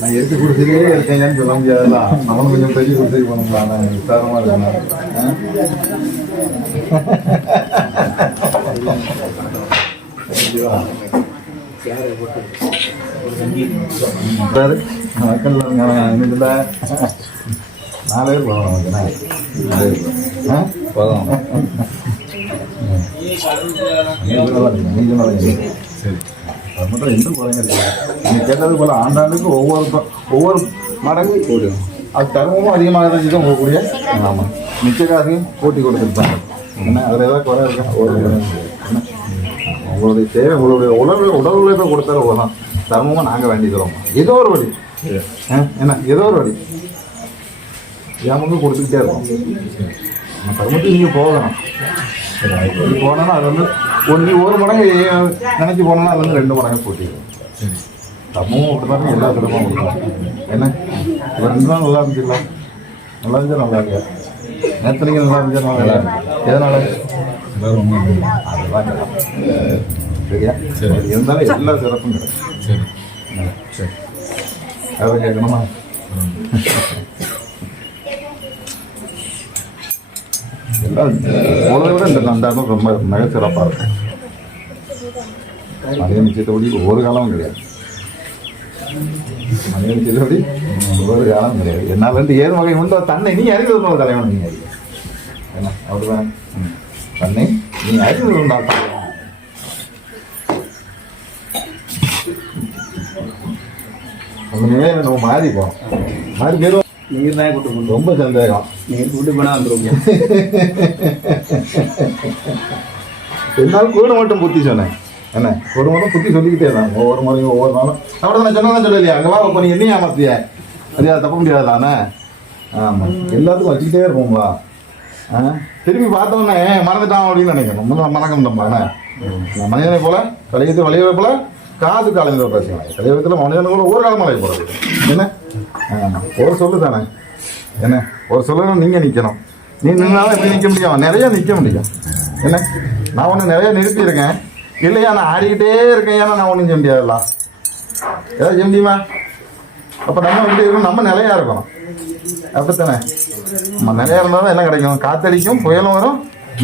நான் எடுத்து கொடுத்துட்டே இருக்கேன்னு சொல்ல முடியாதுதான். அவனும் கொஞ்சம் பெரிய கொடுத்து போனோம்லாம். நான் விசாரமா இருக்கேன். மக்கள் 4 பேர் போகணும். போதும். சரி, அது மட்டும் எந்த குறைங்க இல்லை. நீங்கள் கேட்டது போல் ஆண்டாண்டுக்கு ஒவ்வொரு மடங்கு போடும். அது தரமும் அதிகமாக தான் இதுவும் போகக்கூடிய. ஆமாம், மிச்ச காசையும் கூட்டி கொடுத்துருப்பாங்க. என்ன அதில் ஏதாவது குறை இருக்கா? ஒரு உங்களுடைய தேவை, உங்களுடைய உடல் உழைப்பை கொடுத்தாலும் போகலாம். தர்மமாக நாங்கள் வேண்டிக்கிறோம். ஏதோ ஒரு வழி என்ன, ஏதோ ஒரு வழி ஏமாந்து கொடுத்துக்கிட்டே இருக்கோம். தர்மத்துக்கு நீங்கள் போகணும். சரி, போனோன்னா அது வந்து நீ ஒரு மடங்கு நினச்சி போனோன்னா அது வந்து 2 மடங்கு கூட்டிடும். தர்மமும் கொடுத்தாலும் எல்லா திறமும் கொடுக்கும். என்ன இப்போ 2 நாள் நல்லா இருந்துச்சுங்களா? நல்லா இருந்துச்சா? நல்லா இருக்கா? நேரத்துலையும் நல்லா இருந்துச்சா? நல்லா இருக்கு. எதனால? அதுதான் சரியா? சரி, இருந்தாலும் எல்லா சிறப்பும் கிடைக்கும். சரி சரி, அதை கேட்கணுமா? எல்லாம் போனதை விட இந்த நந்தாண்டம் ரொம்ப மிக சிறப்பாக இருக்கும். மனித நிச்சயத்தபடி ஒவ்வொரு காலமும் கிடையாது. மனித நிச்சயத்தபடி ஒவ்வொரு காலமும் கிடையாது. என்னால் வந்து ஏது வகை உண்டோ தன்னை நீ அறிந்தது தலைவன். நீங்கள் அறிய என்ன அப்படிதான். தன்னை நீ அறிந்தது உண்டா தலைவன். உங்க நிலையை நம்ம மாறி போகிறோம். மாறி போயிடும். நீங்கள் தான் கூட்டு போகணும். ரொம்ப சந்தேகம். நீங்கள் கூட்டு போனால் வந்துடுங்க. என்னால் கூட மட்டும் புத்தி சொன்னேன். என்ன ஒரு முறை புத்தி சொல்லிக்கிட்டே தான். ஒவ்வொரு முறையும் ஒவ்வொரு நாளும் அப்படி நான் சொன்னதான் சொல்லலையா? அங்கே வா இப்போ நீ என்னையும் ஏமாத்திய அது தப்ப முடியாதுலாண்ணே. ஆமாம், எல்லாத்துக்கும் வச்சுக்கிட்டே இருப்போம்ப்பா. திரும்பி பார்த்தோன்னே மறந்துட்டான் அப்படின்னு நினைக்கணும். மறக்க முடியும்ப்பாண்ணே. மனிதனை போல கலியத்தில் வளையவை போல காது காலங்கள் பேசுவாங்க. கலியுகத்தில் மனிதனுக்கு கூட ஒரு காலம் மழை போகிறது. என்ன ஒரு சொல்லு தானே. என்ன ஒரு சொல்லணும். நீங்கள் நிற்கணும். நீ நின்னாலும் எப்படி நிற்க முடியும்? நிறையா நிற்க முடியும். என்ன நான் ஒன்று நிறையா நிறுத்தியிருக்கேன் இல்லையா? நான் ஆடிக்கிட்டே இருக்கேன். ஏன்னா நான் ஒன்றும் செய்ய முடியாதுல்ல. ஏதாவது செய்ய முடியுமா? அப்போ நம்ம எப்படி இருக்கணும்? நம்ம நிலையாக இருக்கணும். அப்படித்தானே? நம்ம நிலையாக இருந்தால் தான் எல்லாம் கிடைக்கும். காற்றடிக்கும், புயலும் வரும்,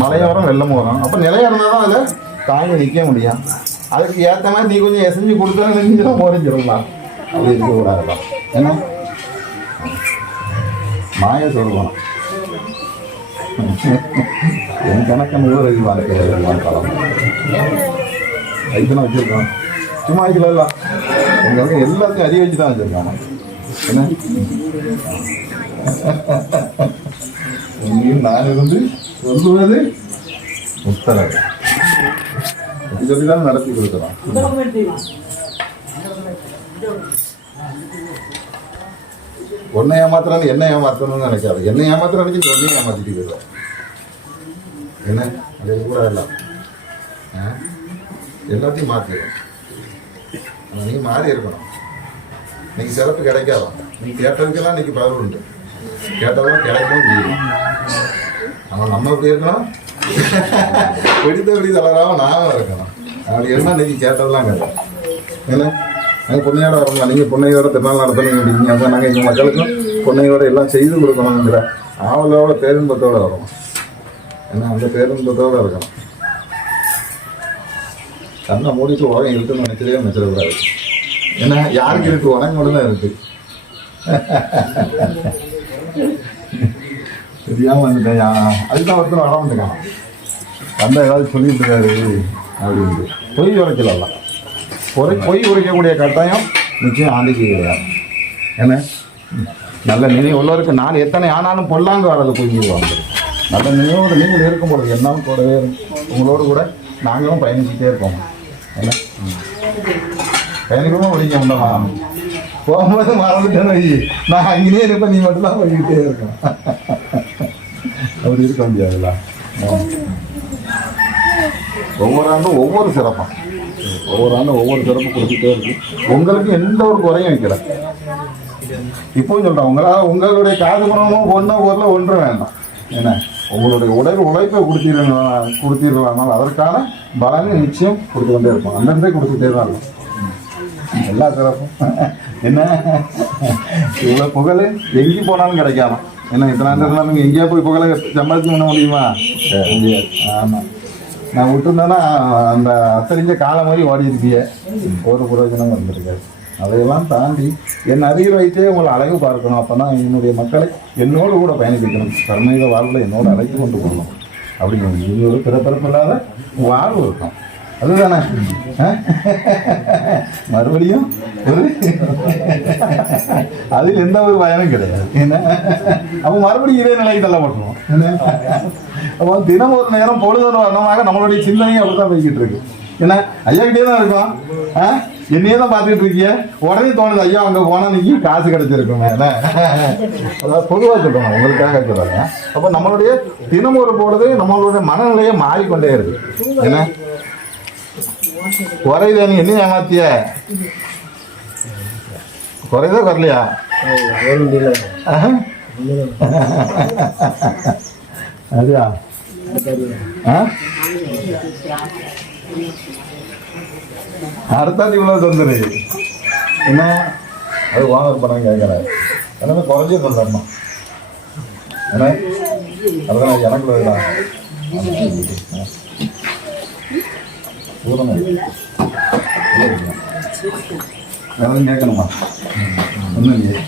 மழையும் வரும், வெள்ளமும் வரும். அப்போ நிலையாக இருந்தால் தான் அதில் தாங்கி நிற்க முடியும். அதுக்கு ஏற்ற மாதிரி நீ கொஞ்சம் எசைஞ்சு கொடுத்தா நெஞ்சிடும் மோரிஞ்சிடலாம். அப்படி இருக்கக்கூடாதுலாம். ஏன்னா மாய சொல்லுவோம். என் கணக்கன் விவரம் வாழ்க்கலாம். ஐக்கெல்லாம் வச்சுருக்கோம். சும்மா ஐக்கலாம் எங்கள் வந்து எல்லாத்தையும் அறிய வச்சு தான் வச்சுருக்காங்க. என்ன இங்கேயும் நான் இருந்து சொல்லுவது உத்தரவு சொல்லிதான் நடத்தி கொடுக்கலாம். ஒன்னை ஏமாத்துறான்னு என்ன ஏமாத்தணும்னு நினைக்காது. என்ன ஏமாத்திர நினைச்சு ஒன்னையும் ஏமாத்திட்டு போயிடுவோம். என்ன அதே கூட எல்லாம் எல்லாத்தையும் மாற்றிடும். நீ மாறி இருக்கணும். இன்னைக்கு சிறப்பு கிடைக்காதான். நீ கேட்டதுக்கெல்லாம் இன்னைக்கு பவர் உண்டு. கேட்டதெல்லாம் கிடைக்கவும் முடியும். ஆனால் நம்ம எப்படி இருக்கணும்? பிடித்தபடி தளராம நாம இருக்கணும். அப்படி என்ன இன்னைக்கு கேட்டதெல்லாம் கேட்டோம். ஏன்னா நாங்கள் பொண்ணையோட வரலாம். நீங்கள் பொண்ணையோட திருநாள் நடத்தணும் அப்படிங்க. அப்போ நாங்கள் எங்கள் மக்களுக்கும் பொண்ணையோட எல்லாம் செய்து கொடுக்கணுங்கிற ஆவலோட பேரின்பத்தோடு வரணும். ஏன்னா அந்த பேரின்பத்தோடு இருக்கணும். கண்ணை மூடிட்டு உலகம் இருக்குன்னு நினைச்சிடக்கூடாது. ஏன்னா யாருக்கு இருக்கு? உலகம் மட்டும் தான் இருக்கு. தெரியாமல் வந்துட்டேன். அதுதான் ஒருத்தர் வர வந்துட்டான். அந்த ஏதாவது சொல்லிட்டு இருக்காரு அப்படின்ட்டு பொய் உரைக்கலாம். பொய் உரைக்கக்கூடிய கட்டாயம் நிச்சயம் ஆண்டிக்கு கிடையாது. ஏன்னா நல்ல நினைவு உள்ளவருக்கு நான் எத்தனை ஆனாலும் பொல்லாங்க வரது பொய்வாங்க. நல்ல நினைவோடு நீங்கள் இருக்கும்பொழுது என்னாலும் கூடவே உங்களோடு கூட நாங்களும் பயணிச்சுட்டே இருக்கோம். என்ன பயணிக்கணும் ஒழிக்க முடியுமா? போகும்போது மறந்துட்டேன்னு வை, நான் அங்கேயே இருப்பேன், நீ மட்டும்தான் போய்கிட்டே இருக்கணும். அப்படி இருக்க முடியாதுல்ல. ஒவ்வொரு ஆண்டும் ஒவ்வொரு சிறப்பாக, ஒவ்வொரு ஆண்டும் ஒவ்வொரு சிறப்பு கொடுத்துட்டே இருக்கு. உங்களுக்கு எந்த ஒரு குறையும் வைக்கல. இப்போவும் சொல்கிறேன், உங்களுடைய காது பணமும் பொருள் ஒன்றும் வேண்டாம். என்ன உங்களுடைய உழைப்பை கொடுத்திடலாம், அதற்கான பலனை நிச்சயம் கொடுத்து கொண்டே இருப்போம். அந்தந்தே கொடுத்துட்டே தான் இருக்கும் எல்லா சிறப்பும். என்ன இவ்வளோ புகழ் எங்கேயும் போனாலும் கிடைக்காம, என்ன இத்தனை இருந்தாலும் எங்கேயா போய் புகழை சம்பாதிச்சு பண்ண முடியுமா? முடியாது. ஆமாம், நான் விட்டுருந்தேன்னா அந்த அத்தறிஞ்ச காலம் மாதிரி ஓடி இருப்பிய, ஒரு பிரயோஜனம் வந்துருக்காது. அதையெல்லாம் தாண்டி என் அறிவு வைத்தே உங்களை அழகு பார்க்கணும். அப்போ தான் என்னுடைய மக்களை என்னோடு கூட பயணிக்கணும், கர்மீக வாழ்வில் என்னோடு அழைத்து கொண்டு போகணும். அப்படிங்கிறது இது ஒரு பிறப்பில்லாத வாழ்வு இருக்கும். அதுதானே மறுபடியும் ஒரு அதில் எந்த ஒரு பயனும் கிடையாது. என்ன அப்போ மறுபடியும் இதே நிலைக்கு தள்ளப்பட்டுருவோம். என்ன அப்போ தினம் ஒரு நேரம் பொழுதொரு வண்ணமாக நம்மளுடைய சிந்தனையும் அப்படித்தான் போய்கிட்டு இருக்கு. என்ன ஐயா கிட்டே தான் இருக்கோம், என்னையே தான் பார்த்துட்டு இருக்கிய, உடனே தோணுது ஐயா அங்கே போனால் நீங்க காசு கிடைச்சிருக்குங்க. அதாவது பொதுவாக சொல்றோம், உங்களுக்காக சொல்றாங்க. அப்போ நம்மளுடைய தினம் ஒரு பொழுது நம்மளுடைய மனநிலையை மாறிக்கொண்டே இருக்கு. என்ன குறையுதா? நீ என்ன ஏமாத்திய? குறைதா குறைலையா? அப்படியா? அடுத்தாது இவ்வளவு தந்துரு. என்ன அது வாங்க பணம் கேட்கறாரு, எல்லாமே குறைஞ்சே தந்துடணும். ஏன்னா அதுதான் எனக்கு தான் எதுவும் கேட்கணுமா? ஒன்றும் இல்லையே.